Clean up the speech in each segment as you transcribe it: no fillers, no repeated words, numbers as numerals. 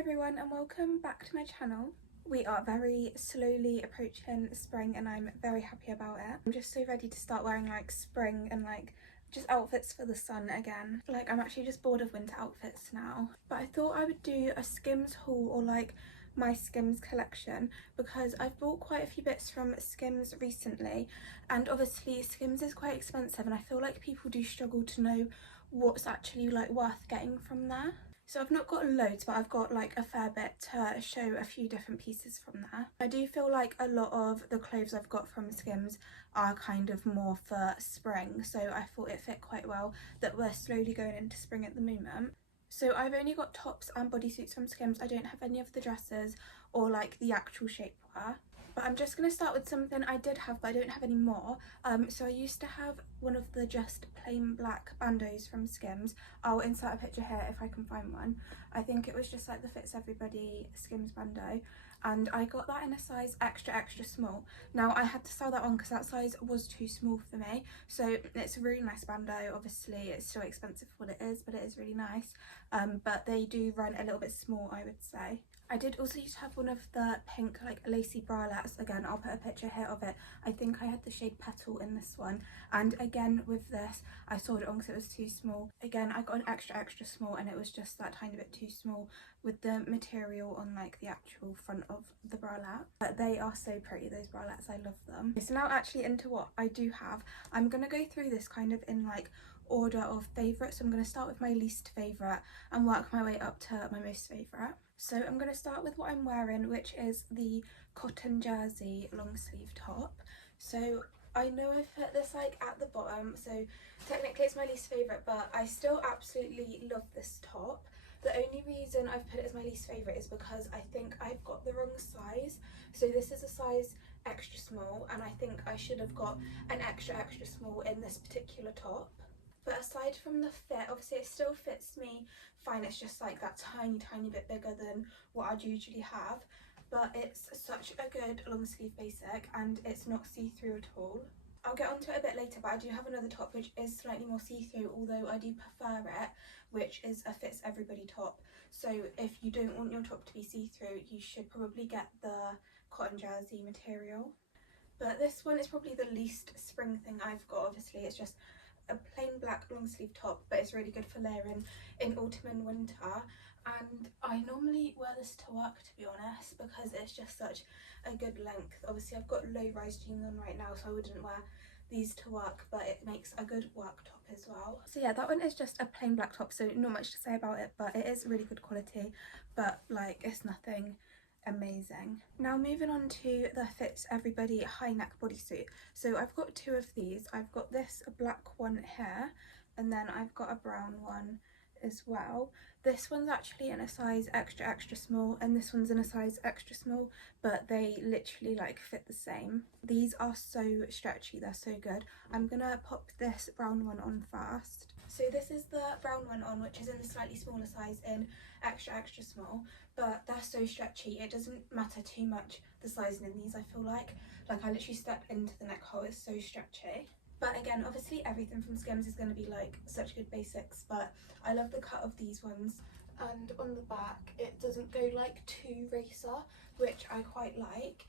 everyone and welcome back to my channel. We are very slowly approaching spring and I'm very happy about it. I'm just so ready to start wearing like spring and like just outfits for the sun again. Like I'm actually just bored of winter outfits now. But I thought I would do a Skims haul or like my Skims collection because I've bought quite a few bits from Skims recently, and obviously Skims is quite expensive and I feel like people do struggle to know what's actually like worth getting from there. So I've not got loads, but I've got like a fair bit to show a few different pieces from there. I do feel like a lot of the clothes I've got from Skims are kind of more for spring, so I thought it fit quite well that we're slowly going into spring at the moment. So I've only got tops and bodysuits from Skims. I don't have any of the dresses or like the actual shapewear. But I'm just going to start with something I did have but I don't have any more. So I used to have one of the just plain black bandos from Skims. I'll insert a picture here if I can find one. I think it was just like the Fits Everybody Skims bando, and I got that in a size extra small. Now I had to sell that on because that size was too small for me. So it's a really nice bando. Obviously it's still expensive for what it is, but it is really nice. But they do run a little bit small, I would say. I did also used to have one of the pink like lacy bralettes. Again, I'll put a picture here of it. I think I had the shade Petal in this one, and again with this I sold it on because it was too small. Again, I got an extra small and it was just that tiny bit too small with the material on like the actual front of the bralette. But they are so pretty, those bralettes, I love them. So now actually into what I do have. I'm gonna go through this kind of in like order of favourites. So I'm going to start with my least favourite and work my way up to my most favourite. So I'm going to start with what I'm wearing, which is the cotton jersey long sleeve top. So I know I've put this like at the bottom, so technically it's my least favourite, but I still absolutely love this top. The only reason I've put it as my least favourite is because I think I've got the wrong size. So this is a size extra small and I think I should have got an extra small in this particular top. But aside from the fit, obviously it still fits me fine. It's just like that tiny bit bigger than what I'd usually have. But it's such a good long sleeve basic and it's not see-through at all. I'll get onto it a bit later, but I do have another top which is slightly more see-through, although I do prefer it, which is a Fits Everybody top. So if you don't want your top to be see-through, you should probably get the cotton jersey material. But this one is probably the least spring thing I've got. Obviously it's just a plain black long sleeve top, but it's really good for layering in autumn and winter, and I normally wear this to work, to be honest, because it's just such a good length. Obviously I've got low rise jeans on right now, so I wouldn't wear these to work, but it makes a good work top as well. So yeah, that one is just a plain black top, so not much to say about it, but it is really good quality, but like it's nothing amazing. Now moving on to the Fits Everybody high neck bodysuit. So I've got two of these. I've got this black one here and then I've got a brown one as well. This one's actually in a size extra small and this one's in a size extra small, but they literally like fit the same. These are so stretchy, they're so good. I'm gonna pop this brown one on first. So this is the brown one on, which is in the slightly smaller size in extra small, but they're so stretchy it doesn't matter too much the sizing in these. I feel like I literally step into the neck hole, it's so stretchy. But again, obviously everything from Skims is going to be like such good basics, but I love the cut of these ones. And on the back it doesn't go like too racer, which I quite like.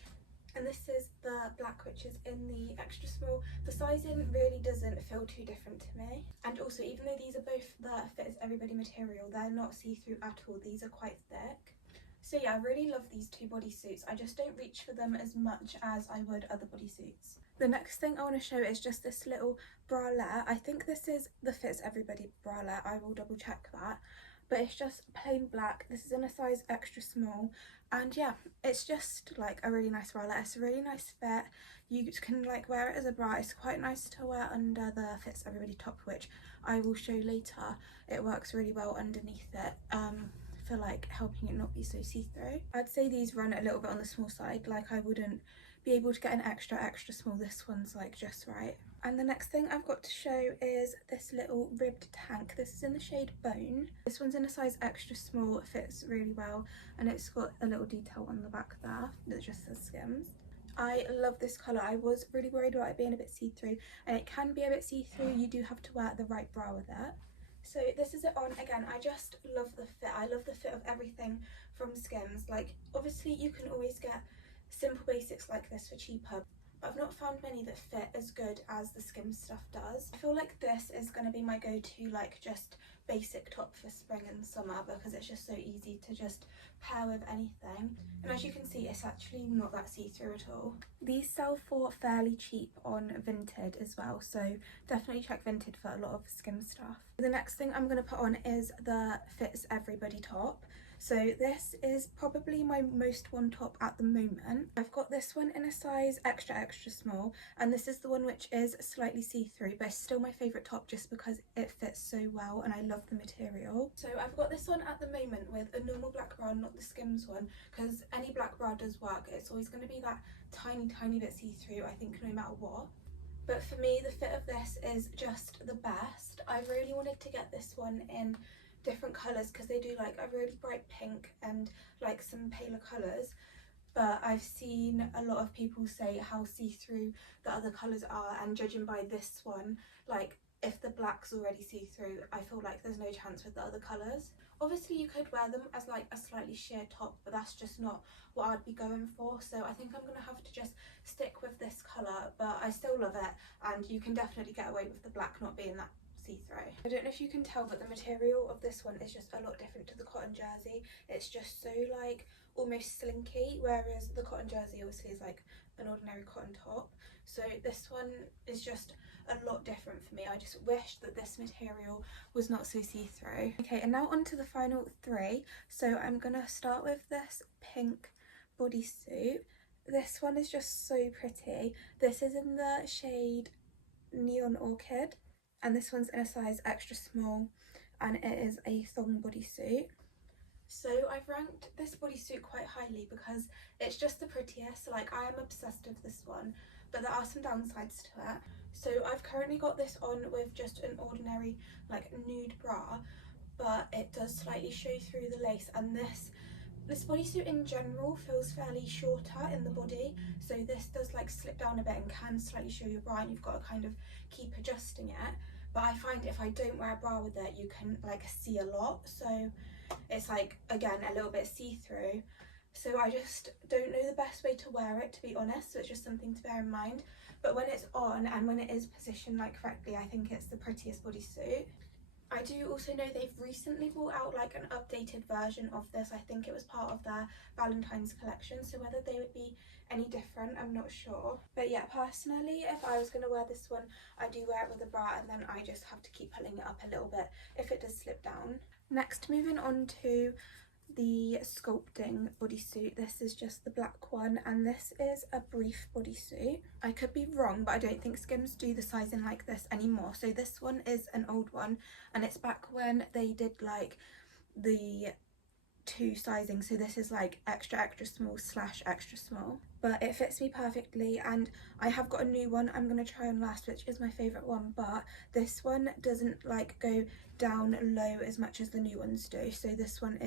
And this is the black, which is in the extra small. The sizing really doesn't feel too different to me. And also, even though these are both the Fits Everybody material, they're not see-through at all. These are quite thick. So yeah, I really love these two bodysuits. I just don't reach for them as much as I would other bodysuits. The next thing I want to show is just this little bralette. I think this is the Fits Everybody bralette. I will double check that. But it's just plain black. This is in a size extra small, and yeah, it's just like a really nice bralette. It's a really nice fit. You can like wear it as a bra. It's quite nice to wear under the Fits Everybody top, which I will show later. It works really well underneath it for like helping it not be so see-through. I'd say these run a little bit on the small side. Like I wouldn't be able to get an extra small. This one's like just right. And the next thing I've got to show is this little ribbed tank. This is in the shade Bone. This one's in a size extra small. It fits really well and it's got a little detail on the back there that just says Skims. I love this colour. I was really worried about it being a bit see-through, and it can be a bit see-through. You do have to wear the right bra with it. So this is it on. Again, I just love the fit. I love the fit of everything from Skims. Like, obviously you can always get simple basics like this for cheaper, but I've not found many that fit as good as the Skims stuff does. I feel like this is going to be my go-to, like, just basic top for spring and summer, because it's just so easy to just pair with anything. And as you can see, it's actually not that see-through at all. These sell for fairly cheap on Vinted as well, so definitely check Vinted for a lot of Skims stuff. The next thing I'm going to put on is the Fits Everybody top. So this is probably my most worn top at the moment. I've got this one in a size extra small, and this is the one which is slightly see-through, but it's still my favourite top just because it fits so well and I love the material. So I've got this one at the moment with a normal black bra, not the Skims one, because any black bra does work. It's always going to be that tiny bit see-through, I think, no matter what. But for me, the fit of this is just the best. I really wanted to get this one in different colours because they do like a really bright pink and like some paler colours, but I've seen a lot of people say how see-through the other colours are, and judging by this one, like, if the black's already see-through, I feel like there's no chance with the other colours. Obviously you could wear them as like a slightly sheer top, but that's just not what I'd be going for, so I think I'm gonna have to just stick with this colour, but I still love it, and you can definitely get away with the black not being that see-through. I don't know if you can tell, but the material of this one is just a lot different to the cotton jersey. It's just so like almost slinky, whereas the cotton jersey obviously is like an ordinary cotton top. So this one is just a lot different for me. I just wish that this material was not so see-through. Okay, and now on to the final three. So I'm gonna start with this pink bodysuit. This one is just so pretty. This is in the shade Neon Orchid, and this one's in a size extra small, and it is a thong bodysuit. So I've ranked this bodysuit quite highly because it's just the prettiest. Like, I am obsessed with this one, but there are some downsides to it. So I've currently got this on with just an ordinary like nude bra, but it does slightly show through the lace, and this bodysuit in general feels fairly shorter in the body, so this does like slip down a bit and can slightly show your bra, and you've got to kind of keep adjusting it. But I find if I don't wear a bra with it, you can like see a lot, so it's like, again, a little bit see-through. So I just don't know the best way to wear it, to be honest, so it's just something to bear in mind. But when it's on and when it is positioned like correctly, I think it's the prettiest bodysuit. I do also know they've recently brought out like an updated version of this. I think it was part of their Valentine's collection, so whether they would be any different, I'm not sure. But yeah, personally, if I was going to wear this one, I do wear it with a bra, and then I just have to keep pulling it up a little bit if it does slip down. Next, moving on to the sculpting bodysuit. This is just the black one, and this is a brief bodysuit. I could be wrong, but I don't think Skims do the sizing like this anymore. So this one is an old one, and it's back when they did like the two sizing, so this is like extra small / extra small, but it fits me perfectly, and I have got a new one I'm going to try on last, which is my favorite one, but this one doesn't like go down low as much as the new ones do. So this one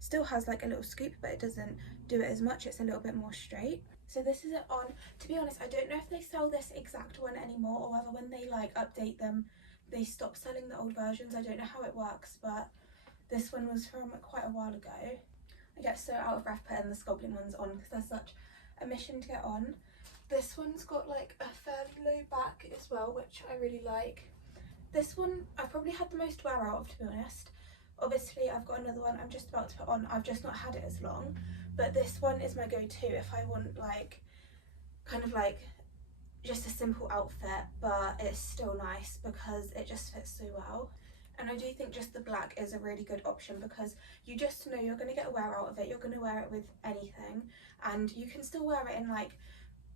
still has like a little scoop, but it doesn't do it as much. It's a little bit more straight. So this is it on. To be honest, I don't know if they sell this exact one anymore, or whether when they like update them they stop selling the old versions. I don't know how it works, but this one was from quite a while ago. I get so out of breath putting the sculpting ones on because they're such a mission to get on. This one's got like a fairly low back as well, which I really like. This one I've probably had the most wear out of, to be honest. Obviously I've got another one I'm just about to put on. I've just not had it as long, but this one is my go-to if I want like kind of like just a simple outfit, but it's still nice because it just fits so well. And I do think just the black is a really good option because you just know you're going to get a wear out of it. You're going to wear it with anything, and you can still wear it in like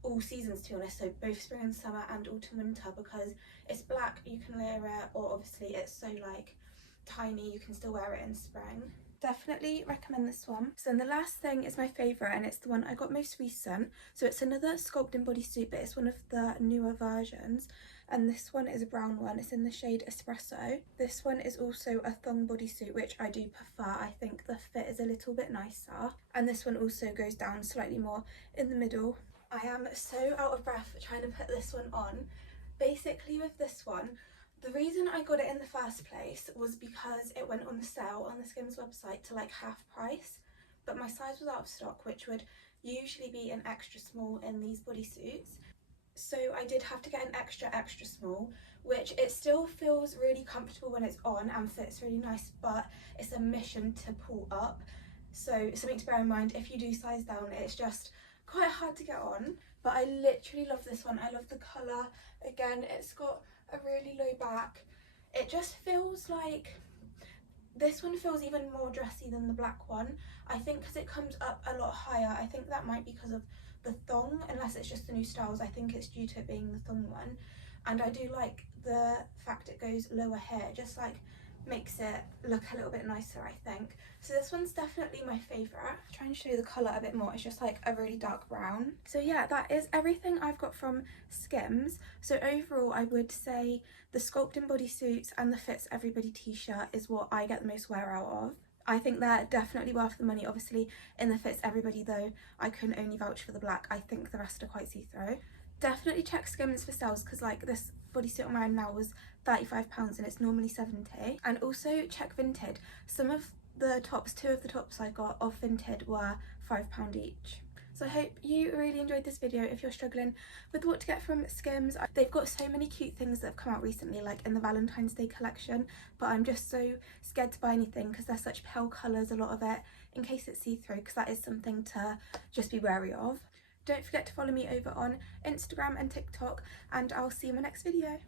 all seasons, to be honest, so both spring and summer and autumn winter, because it's black, you can layer it, or obviously it's so like tiny, you can still wear it in spring. Definitely recommend this one. So then the last thing is my favourite, and it's the one I got most recent. So it's another sculpting bodysuit, but it's one of the newer versions, and this one is a brown one. It's in the shade Espresso. This one is also a thong bodysuit, which I do prefer. I think the fit is a little bit nicer, and this one also goes down slightly more in the middle. I am so out of breath trying to put this one on. Basically with this one, The reason I got it in the first place was because it went on sale on the Skims website to like half price, but my size was out of stock, which would usually be an extra small in these bodysuits. So I did have to get an extra small, which it still feels really comfortable when it's on and fits really nice, but it's a mission to pull up. So something to bear in mind, if you do size down, it's just quite hard to get on. But I literally love this one. I love the colour. Again, it's got a really low back. It just feels like, this one feels even more dressy than the black one. I think because it comes up a lot higher. I think that might be because of the thong, unless it's just the new styles. I think it's due to it being the thong one. And I do like the fact it goes lower here. It just like makes it look a little bit nicer, I think. So this one's definitely my favourite. Try and show you the colour a bit more. It's just like a really dark brown. So yeah, that is everything I've got from Skims. So overall, I would say the sculpting bodysuits and the Fits Everybody t-shirt is what I get the most wear out of. I think they're definitely worth the money. Obviously, in the Fits Everybody though, I can only vouch for the black. I think the rest are quite see-through. Definitely check Skims for sales, because like this bodysuit I'm wearing now was £35 and it's normally £70. And also check Vinted. Some of the tops, two of the tops I got off Vinted were £5 each. So I hope you really enjoyed this video. If you're struggling with what to get from Skims, they've got so many cute things that have come out recently, like in the Valentine's Day collection, but I'm just so scared to buy anything because they're such pale colours, a lot of it, in case it's see-through, because that is something to just be wary of. Don't forget to follow me over on Instagram and TikTok, and I'll see you in my next video.